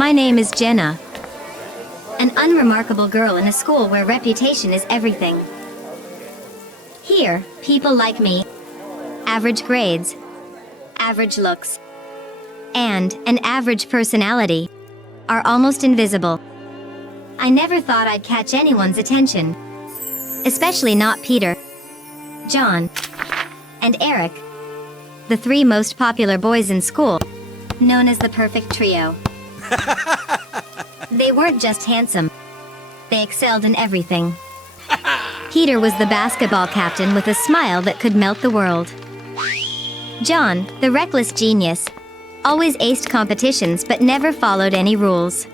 My name is Jenna. An unremarkable girl in a school where reputation is everything. Here, people like me, average grades, average looks, and an average personality, are almost invisible. I never thought I'd catch anyone's attention, especially not Peter, John, and Eric, the three most popular boys in school, known as the perfect trio. They weren't just handsome, they excelled in everything. Peter was the basketball captain with a smile that could melt the world. John, the reckless genius, always aced competitions but never followed any rules.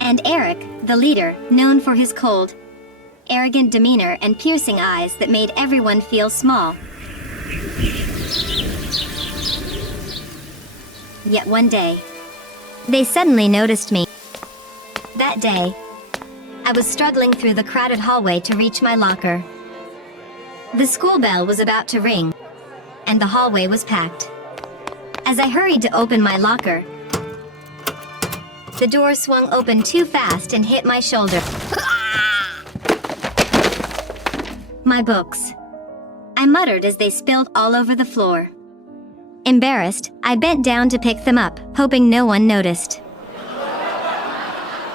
And Eric, the leader, known for his cold, arrogant demeanor and piercing eyes that made everyone feel small. Yet one day, they suddenly noticed me. That day, I was struggling through the crowded hallway to reach my locker. The school bell was about to ring, and the hallway was packed. As I hurried to open my locker, the door swung open too fast and hit my shoulder. My books, I muttered as they spilled all over the floor. Embarrassed, I bent down to pick them up, hoping no one noticed.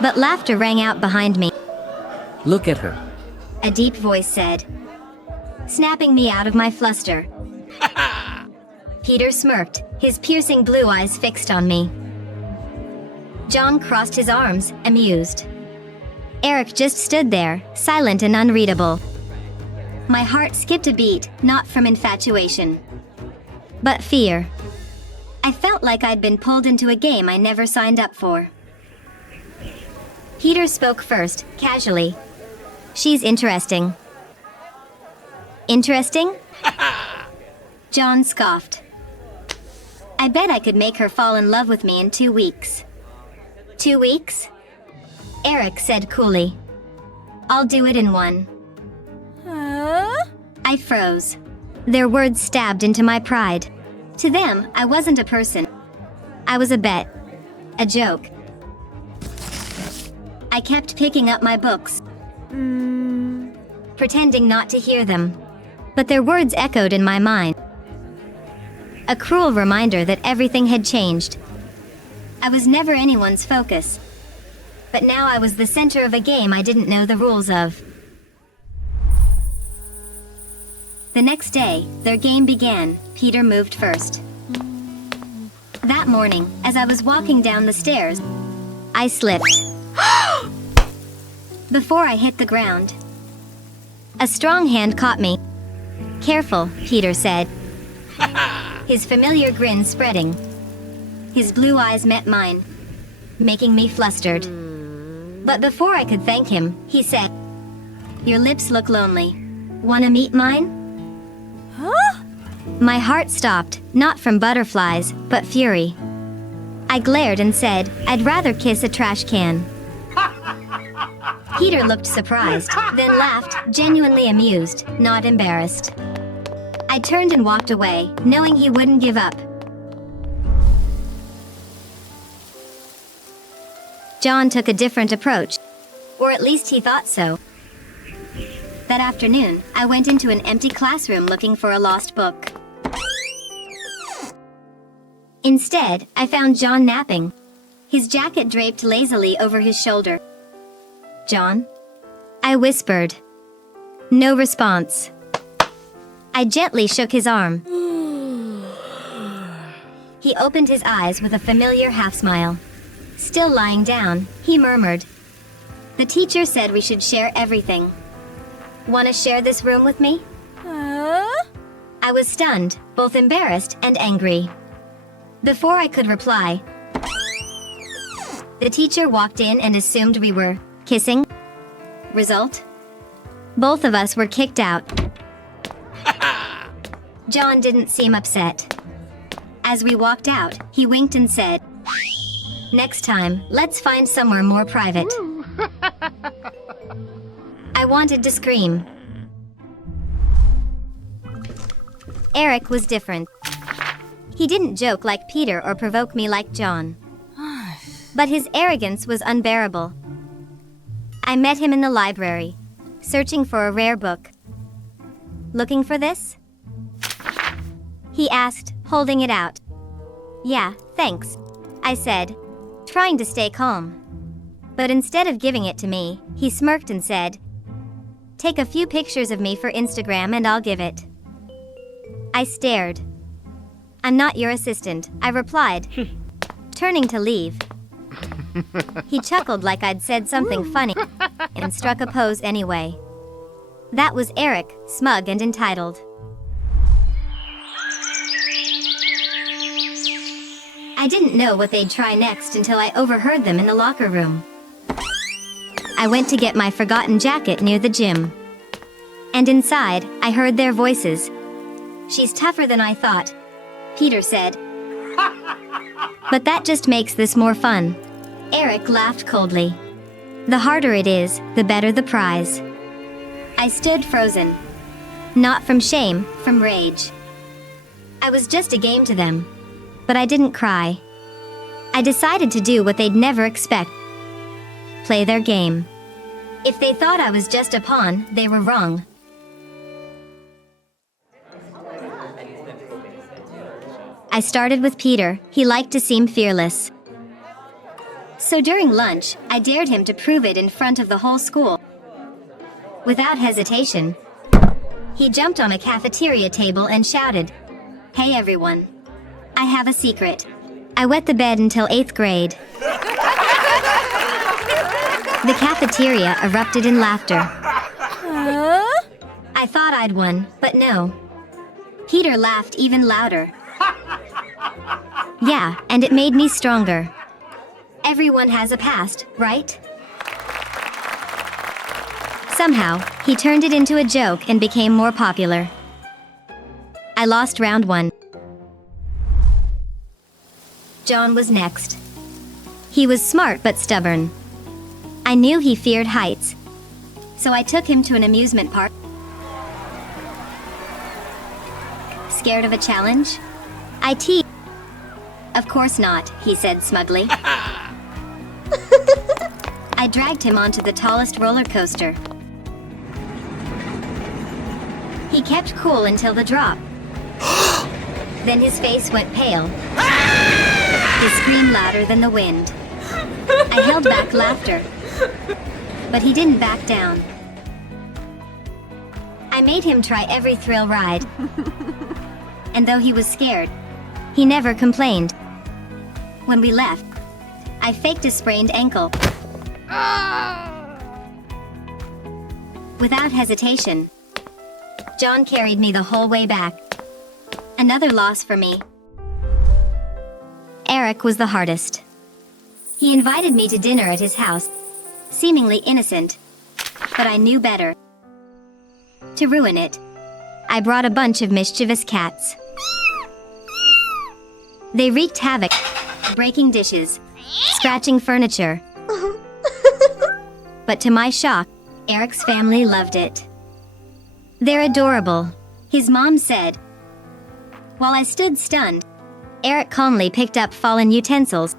But laughter rang out behind me. Look at her. A deep voice said, snapping me out of my fluster. Peter smirked, his piercing blue eyes fixed on me. John crossed his arms, amused. Eric just stood there, silent and unreadable. My heart skipped a beat, not from infatuation, but fear. I felt like I'd been pulled into a game I never signed up for. Peter spoke first, casually. She's interesting. Interesting? John scoffed. I bet I could make her fall in love with me in 2 weeks. 2 weeks? Eric said coolly. I'll do it in 1. I froze. Their words stabbed into my pride. To them, I wasn't a person. I was a bet. A joke. I kept picking up my books, pretending not to hear them. But their words echoed in my mind. A cruel reminder that everything had changed. I was never anyone's focus. But now I was the center of a game I didn't know the rules of. The next day, their game began. Peter moved first. That morning, as I was walking down the stairs, I slipped. Before I hit the ground, a strong hand caught me. Careful, Peter said, his familiar grin spreading. His blue eyes met mine, making me flustered. But before I could thank him, he said, your lips look lonely. Wanna meet mine? Huh? My heart stopped, not from butterflies, but fury. I glared and said, I'd rather kiss a trash can. Peter looked surprised, then laughed, genuinely amused, not embarrassed. I turned and walked away, knowing he wouldn't give up. John took a different approach, or at least he thought so. That afternoon, I went into an empty classroom looking for a lost book. Instead, I found John napping, his jacket draped lazily over his shoulder. John? I whispered. No response. I gently shook his arm. He opened his eyes with a familiar half-smile. Still lying down, he murmured, the teacher said we should share everything. Want to share this room with me? I was stunned, both embarrassed and angry. Before I could reply, the teacher walked in and assumed we were kissing. Result? Both of us were kicked out. John didn't seem upset. As we walked out, he winked and said, next time, let's find somewhere more private. I wanted to scream. Eric was different. He didn't joke like Peter or provoke me like John. But his arrogance was unbearable. I met him in the library, searching for a rare book. "Looking for this?" he asked, holding it out. "Yeah, thanks," I said, trying to stay calm. But instead of giving it to me, he smirked and said, "Take a few pictures of me for Instagram and I'll give it." I stared. "I'm not your assistant," I replied, turning to leave. He chuckled like I'd said something funny and struck a pose anyway. That was Eric, smug and entitled. I didn't know what they'd try next until I overheard them in the locker room. I went to get my forgotten jacket near the gym. And inside, I heard their voices. "She's tougher than I thought," Peter said. "But that just makes this more fun." Eric laughed coldly. "The harder it is, the better the prize." I stood frozen. Not from shame, from rage. I was just a game to them. But I didn't cry. I decided to do what they'd never expect. Play their game. If they thought I was just a pawn, they were wrong. I started with Peter. He liked to seem fearless. So during lunch, I dared him to prove it in front of the whole school. Without hesitation, he jumped on a cafeteria table and shouted, "Hey everyone. I have a secret." I wet the bed until 8th grade. The cafeteria erupted in laughter. I thought I'd won, but no. Peter laughed even louder. Yeah, and it made me stronger. Everyone has a past, right? Somehow, he turned it into a joke and became more popular. I lost round 1. John was next. He was smart but stubborn. I knew he feared heights, so I took him to an amusement park. Scared of a challenge? I teased. "Of course not," he said smugly. I dragged him onto the tallest roller coaster. He kept cool until the drop. Then his face went pale. He screamed louder than the wind. I held back laughter, but he didn't back down. I made him try every thrill ride. And though he was scared, he never complained. When we left, I faked a sprained ankle. Without hesitation, John carried me the whole way back. Another loss for me. Eric was the hardest. He invited me to dinner at his house, seemingly innocent, but I knew better. To ruin it, I brought a bunch of mischievous cats. They wreaked havoc, breaking dishes, scratching furniture. But to my shock, Eric's family loved it. "They're adorable," his mom said. While I stood stunned, Eric calmly picked up fallen utensils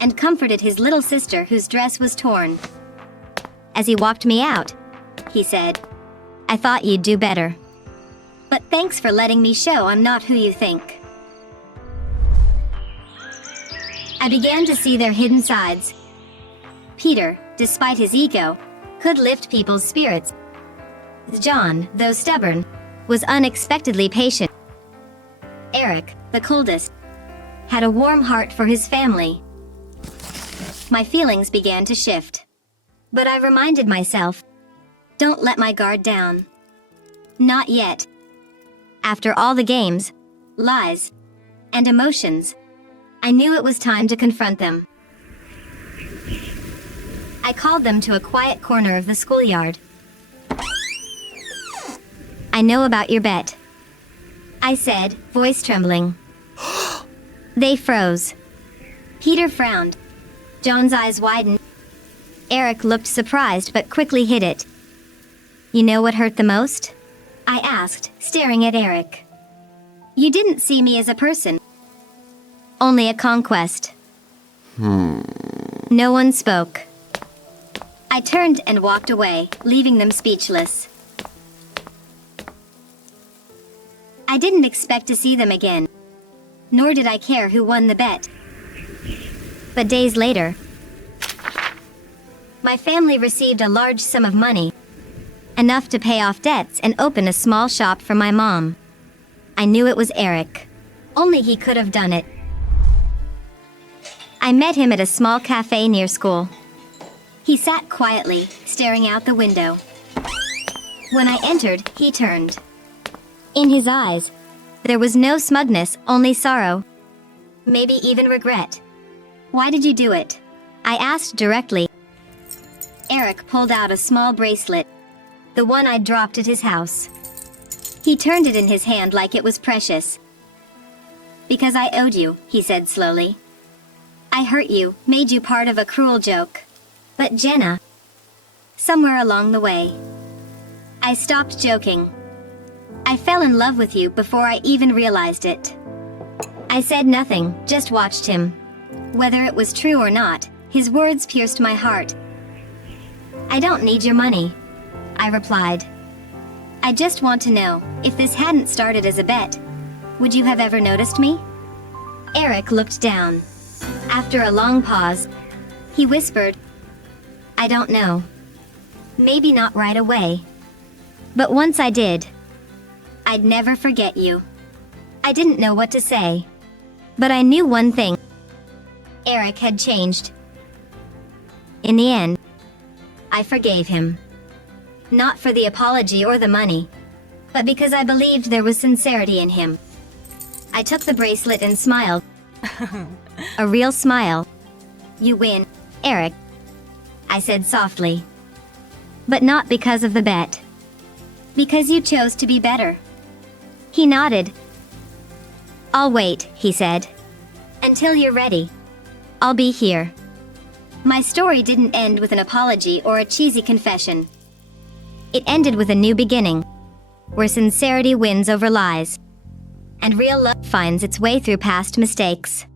and comforted his little sister whose dress was torn. As he walked me out, he said, "I thought you'd do better. But thanks for letting me show I'm not who you think." I began to see their hidden sides. Peter, despite his ego, could lift people's spirits. John, though stubborn, was unexpectedly patient. Eric, the coldest, had a warm heart for his family. My feelings began to shift. But I reminded myself, don't let my guard down. Not yet. After all the games, lies, and emotions, I knew it was time to confront them. I called them to a quiet corner of the schoolyard. "I know about your bet," I said, voice trembling. They froze. Peter frowned. John's eyes widened. Eric looked surprised but quickly hid it. "You know what hurt the most?" I asked, staring at Eric. "You didn't see me as a person. Only a conquest." No one spoke. I turned and walked away, leaving them speechless. I didn't expect to see them again, nor did I care who won the bet. But days later, my family received a large sum of money, enough to pay off debts and open a small shop for my mom. I knew it was Eric. Only he could have done it. I met him at a small cafe near school. He sat quietly, staring out the window. When I entered, he turned. In his eyes, there was no smugness, only sorrow. Maybe even regret. Why did you do it? I asked directly. Eric pulled out a small bracelet, the one I'd dropped at his house. He turned it in his hand like it was precious. Because I owed you, he said slowly. I hurt you, made you part of a cruel joke. But Jenna, somewhere along the way, I stopped joking. I fell in love with you before I even realized it. I said nothing, just watched him. Whether it was true or not, his words pierced my heart. I don't need your money, I replied. I just want to know, if this hadn't started as a bet, would you have ever noticed me? Eric looked down. After a long pause, he whispered, I don't know. Maybe not right away. But once I did, I'd never forget you. I didn't know what to say. But I knew one thing. Eric had changed. In the end, I forgave him. Not for the apology or the money, but because I believed there was sincerity in him. I took the bracelet and smiled. A real smile. You win, Eric, I said softly. But not because of the bet. Because you chose to be better. He nodded. I'll wait, he said. Until you're ready. I'll be here. My story didn't end with an apology or a cheesy confession. It ended with a new beginning, where sincerity wins over lies, and real love finds its way through past mistakes.